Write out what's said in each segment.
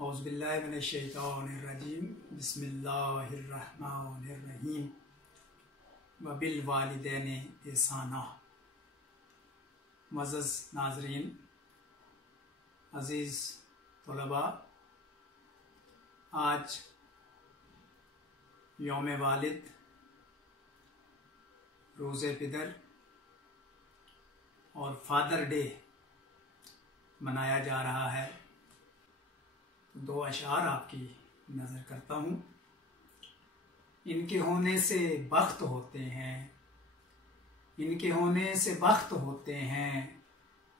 औज़ुबिल्लाहि मिनश्शैतानिर्रजीम बिस्मिल्लाहिर्रहमानिर्रहीम व बिल वालिदैनि ihसाना। मुअज़्ज़ज़ नाज़रीन, अज़ीज़ तलबा, आज यौम वालिद, रोज़े पिदर और फादर डे मनाया जा रहा है। दो अशार आपकी नज़र करता हूँ। इनके होने से बख्त होते हैं, इनके होने से बख्त होते हैं,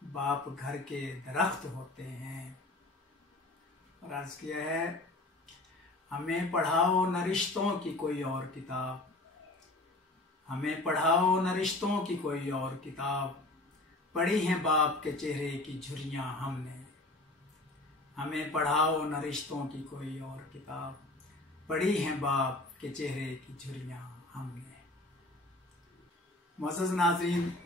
बाप घर के दरख्त होते हैं। और अर्ज़ किया है, हमें पढ़ाओ न रिश्तों की कोई और किताब, हमें पढ़ाओ न रिश्तों की कोई और किताब, पढ़ी हैं बाप के चेहरे की झुर्रियाँ हमने। हमें पढ़ाओ न रिश्तों की कोई और किताब, पढ़ी हैं बाप के चेहरे की झुर्रियाँ हमने। मुअज़्ज़ज़ नाज़रीन,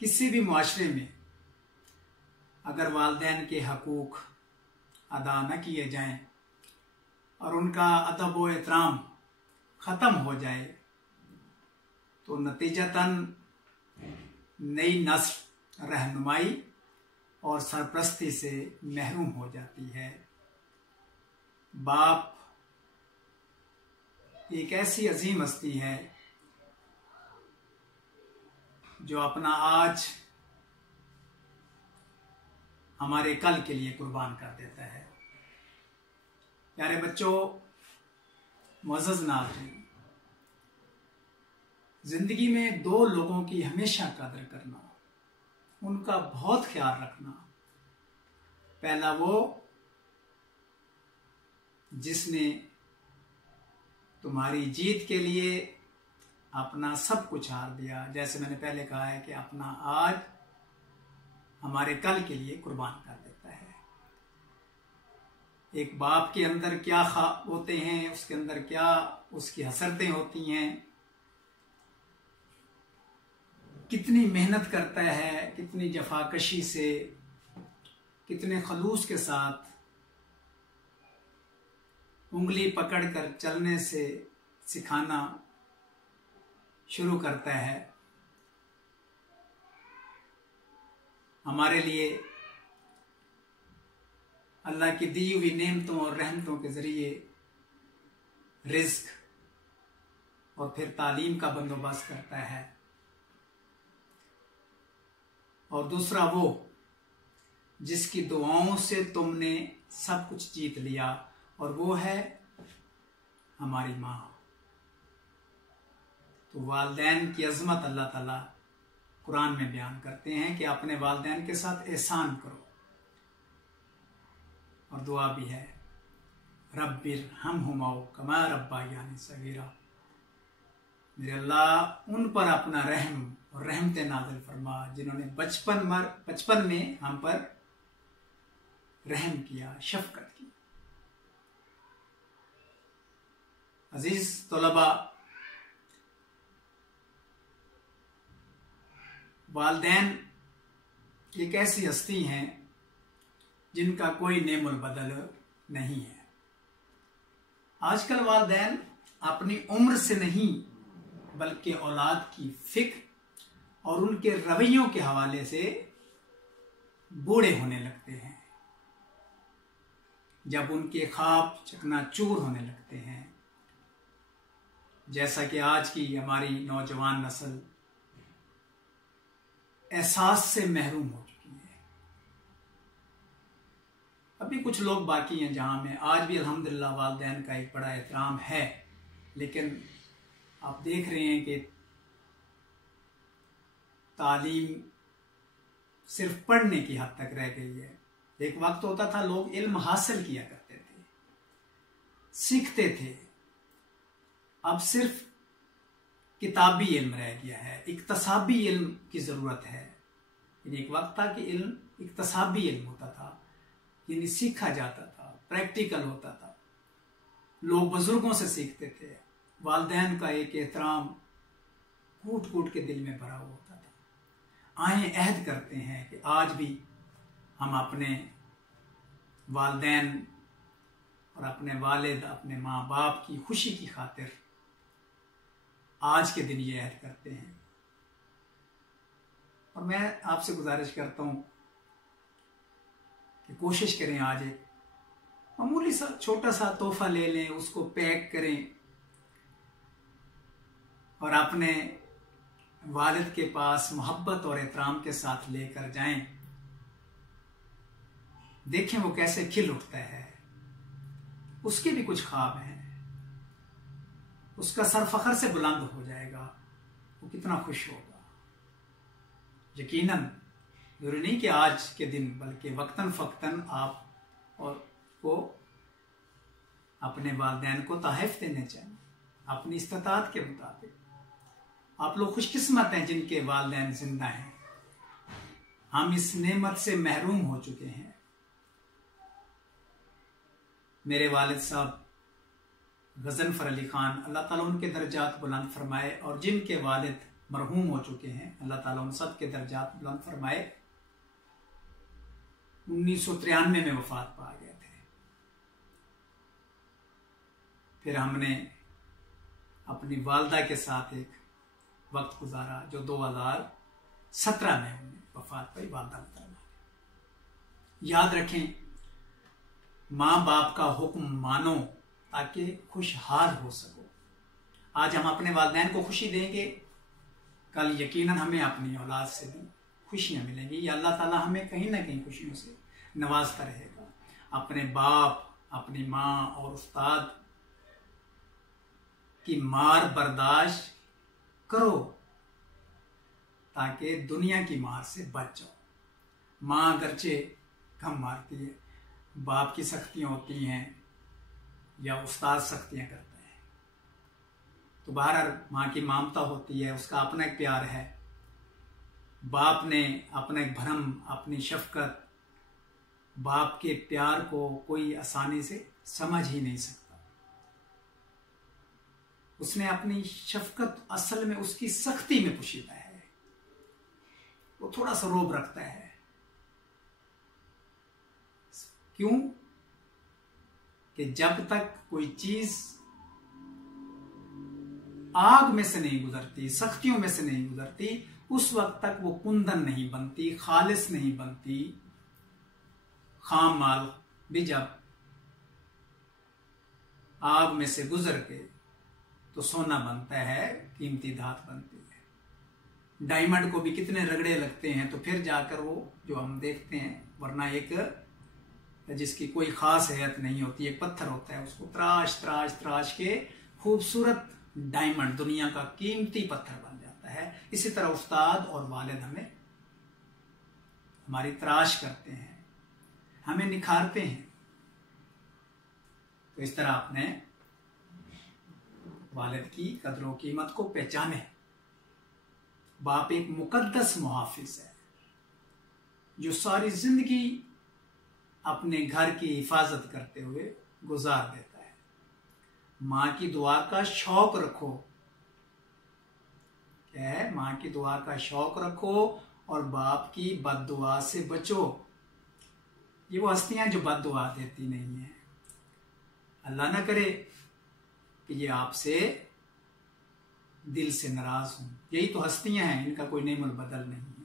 किसी भी मुआशरे में अगर वालिदैन के हकूक़ अदा न किए जाएं और उनका अदब व एहतराम ख़त्म हो जाए तो नतीजतन नई नस्ल रहनुमाई और सरपरस्ती से महरूम हो जाती है। बाप एक ऐसी अजीम हस्ती है जो अपना आज हमारे कल के लिए कुर्बान कर देता है। प्यारे बच्चों, मुअज़्ज़ज़ नाज़रीन, जिंदगी में दो लोगों की हमेशा कदर करना, उनका बहुत ख्याल रखना। पहला वो जिसने तुम्हारी जीत के लिए अपना सब कुछ हार दिया, जैसे मैंने पहले कहा है कि अपना आज हमारे कल के लिए कुर्बान कर देता है। एक बाप के अंदर क्या ख्वाब होते हैं, उसके अंदर क्या उसकी हसरतें होती हैं, कितनी मेहनत करता है, कितनी जफाकशी से, कितने खलूस के साथ उंगली पकड़कर चलने से सिखाना शुरू करता है। हमारे लिए अल्लाह की दी हुई नेमतों और रहमतों के ज़रिए रिज़्क और फिर तालीम का बंदोबस्त करता है। और दूसरा वो जिसकी दुआओं से तुमने सब कुछ जीत लिया, और वो है हमारी माँ। तो वालिदैन की अज़मत अल्लाह ताला कुरान में बयान करते हैं कि अपने वालिदैन के साथ एहसान करो। और दुआ भी है, रब्बिरहम्हुमा कमा रब्बायानी सगीरा। मेरे अल्लाह, उन पर अपना रहम और रहमत नाज़िल फरमा जिन्होंने बचपन में हम पर रहम किया, शफकत की। अजीज तलबा, वालिदैन एक ऐसी हस्ती हैं जिनका कोई नेमुल बदल नहीं है। आजकल वालिदैन अपनी उम्र से नहीं बल्कि औलाद की फिक्र और उनके रवैयों के हवाले से बूढ़े होने लगते हैं। जब उनके ख्वाब चकनाचूर होने लगते हैं, जैसा कि आज की हमारी नौजवान नस्ल एहसास से महरूम हो चुकी है। अभी कुछ लोग बाकी हैं जहां में आज भी अल्हम्दुलिल्लाह वालिदैन का एक बड़ा एहतराम है, लेकिन आप देख रहे हैं कि तालीम सिर्फ पढ़ने की हद तक रह गई है। एक वक्त होता था लोग इल्म हासिल किया करते थे, सीखते थे। अब सिर्फ किताबी इल्म रह गया है, इक्तसाबी इल्म की ज़रूरत है। एक वक्त था कि इल्म इक्तसाबी इल्म होता था, यानी सीखा जाता था, प्रैक्टिकल होता था, लोग बुजुर्गों से सीखते थे। वालिदैन का एक एहतराम कूट कूट के दिल में भरा हुआ होता था। आए अहद करते हैं कि आज भी हम अपने वालिदैन और अपने वालिद, अपने माँ बाप की खुशी की खातिर आज के दिन ये ऐड करते हैं। और मैं आपसे गुजारिश करता हूँ कि कोशिश करें आज एक मामूली सा छोटा सा तोहफा ले लें, उसको पैक करें और अपने वालिद के पास मोहब्बत और एहतराम के साथ लेकर जाएं। देखें वो कैसे खिल उठता है। उसके भी कुछ ख्वाब हैं, उसका सर फख्र से बुलंद हो जाएगा, वो कितना खुश होगा। यकीनन जरूरी नहीं कि आज के दिन, बल्कि वक्तन फ़क्तन आप और को अपने वालिदैन को तोहफ़े देने चाहिए अपनी इस्तिताअत के मुताबिक। आप लोग खुशकिस्मत हैं जिनके वालिदैन जिंदा हैं। हम इस नेमत से महरूम हो चुके हैं। मेरे वालिद साहब गज़नफ़र अली खान, अल्लाह ताला उनके दर्जात बुलंद फरमाए, और जिनके वालिद मरहूम हो चुके हैं, अल्लाह ताला उन सब के दर्जात बुलंद फरमाए, 1993 में वफात पा गए थे। फिर हमने अपनी वालदा के साथ एक वक्त गुजारा जो 2017 में हमने वफात पाई वालदा मुहतरमा। याद रखें, माँ बाप का हुक्म मानो ताकि खुशहाल हो सको। आज हम अपने वालिदैन को खुशी देंगे, कल यकीनन हमें अपनी औलाद से भी खुशियां मिलेंगी, या अल्लाह ताला हमें कहीं ना कहीं खुशियों से नवाजता रहेगा। अपने बाप, अपनी माँ और उस्ताद की मार बर्दाश्त करो ताकि दुनिया की मार से बच जाओ। माँ अगरचे कम मारती है, बाप की सख्तियां होती हैं या उस्ताद सख्तियां करते हैं, तो बहरहाल माँ की ममता होती है, उसका अपना एक प्यार है। बाप ने अपना एक भरम, अपनी शफकत, बाप के प्यार को कोई आसानी से समझ ही नहीं सकता। उसने अपनी शफकत असल में उसकी सख्ती में पोशीदा है। वो थोड़ा सा रोब रखता है। क्यों? कि जब तक कोई चीज आग में से नहीं गुजरती, सख्तियों में से नहीं गुजरती, उस वक्त तक वो कुंदन नहीं बनती, खालिस नहीं बनती। खाम माल भी जब आग में से गुजर के तो सोना बनता है, कीमती धात बनती है। डायमंड को भी कितने रगड़े लगते हैं तो फिर जाकर वो जो हम देखते हैं, वरना एक जिसकी कोई खास हैत नहीं होती, एक पत्थर होता है, उसको तराश तराश तराश के खूबसूरत डायमंड, दुनिया का कीमती पत्थर बन जाता है। इसी तरह उस्ताद और वालिद हमें हमारी तराश करते हैं, हमें निखारते हैं। तो इस तरह आपने वालिद की कदर कीमत को पहचाने। बाप एक मुकद्दस मुहाफिज है जो सारी जिंदगी अपने घर की हिफाजत करते हुए गुजार देता है। माँ की दुआ का शौक रखो। क्या है? माँ की दुआ का शौक रखो और बाप की बद्दुआ से बचो। ये वो हस्तियां जो बद्दुआ देती नहीं है। अल्लाह ना करे कि ये आपसे दिल से नाराज हों। यही तो हस्तियां हैं, इनका कोई नेमुल बदल नहीं है।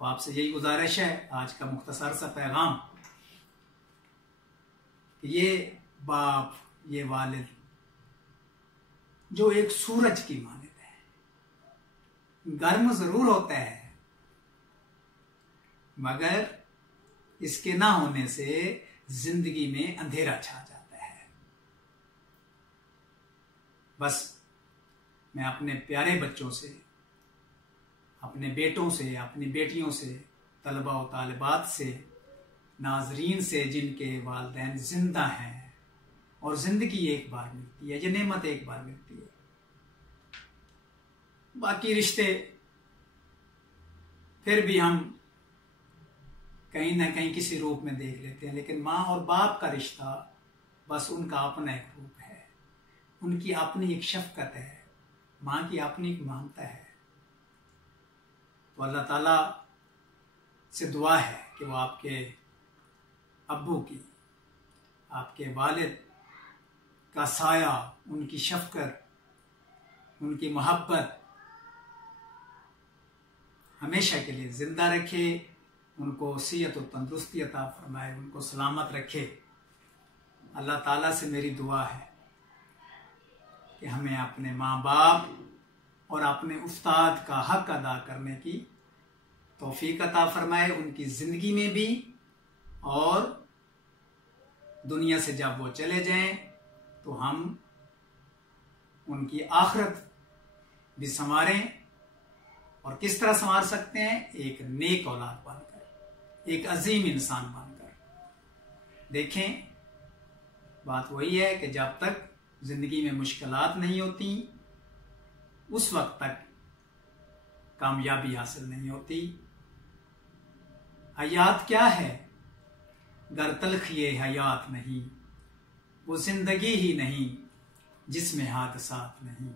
तो आपसे यही गुजारिश है, आज का मुख्तसर सा पैगाम, ये बाप, ये वालिद जो एक सूरज की मानद है, गर्म जरूर होता है मगर इसके ना होने से जिंदगी में अंधेरा छा जाता है। बस मैं अपने प्यारे बच्चों से, अपने बेटों से, अपनी बेटियों से, तलबा और तालिबात से, नाजरीन से जिनके वालिदैन जिंदा हैं और जिंदगी एक बार मिलती है, ये नेमत एक बार मिलती है, बाकी रिश्ते फिर भी हम कहीं ना कहीं किसी रूप में देख लेते हैं, लेकिन माँ और बाप का रिश्ता बस उनका अपना एक रूप है, उनकी अपनी एक शफकत है, माँ की अपनी एक ममता है। तो अल्लाह ताला से दुआ है कि वो आपके अब्बू की, आपके वालिद का साया, उनकी शफ़क़त, उनकी मोहब्बत हमेशा के लिए ज़िंदा रखे, उनको सेहत और तंदुरुस्ती अता फरमाए, उनको सलामत रखे। अल्लाह ताला से मेरी दुआ है कि हमें अपने माँ बाप और अपने उस्ताद का हक अदा करने की तौफीक अता फरमाए, उनकी ज़िंदगी में भी और दुनिया से जब वो चले जाएं तो हम उनकी आखिरत भी संवारें। और किस तरह संवार सकते हैं? एक नेक औलाद बनकर, एक अजीम इंसान बनकर। देखें, बात वही है कि जब तक जिंदगी में मुश्किलात नहीं होती उस वक्त तक कामयाबी हासिल नहीं होती। हयात क्या है? गर तल्ख ये हयात नहीं, वो जिंदगी ही नहीं जिसमें हादसात नहीं।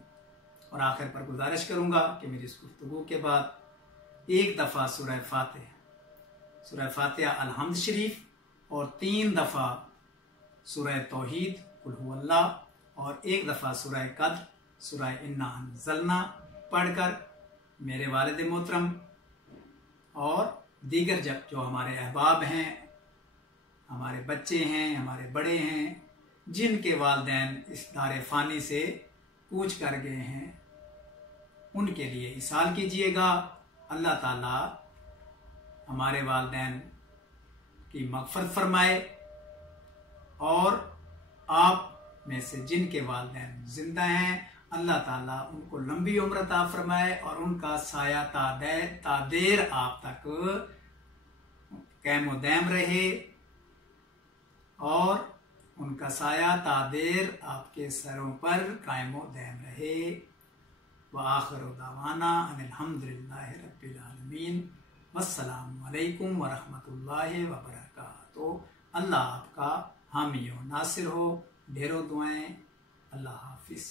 और आखिर पर गुजारिश करूंगा कि मेरी इस गुफ्तगू के बाद एक दफ़ा सूरह फातिहा अल-हम्द शरीफ और 3 दफ़ा सूरह तौहीद कुल हुवल्लाह और 1 दफ़ा सूरह कद्र सूरह इन्ना अंज़लना पढ़कर मेरे वालिद मोहतरम और दीगर जो हमारे अहबाब हैं, हमारे बच्चे हैं, हमारे बड़े हैं, जिनके वालिदैन इस दारे फ़ानी से कूच कर गए हैं, उनके लिए इसाल कीजिएगा। अल्लाह ताला हमारे वालिदैन की मग़फ़िरत फरमाए और आप में से जिनके वालिदैन ज़िंदा हैं अल्लाह ताला उनको लंबी उम्र अता फरमाए और उनका साया तादेर आप तक क़ायम दायम रहे और उनका साया तादेर आपके सरों पर कायम दायम रहे। व आखिरु दावाना अनिल हम्दुलिल्लाहि रब्बिल आलमीन। वस्सलामु अलैकुम व रहमतुल्लाहि व बरकातुहू। अल्लाह आपका हामी और नासिर हो। ढेरों दुआएं। अल्लाह हाफिज़।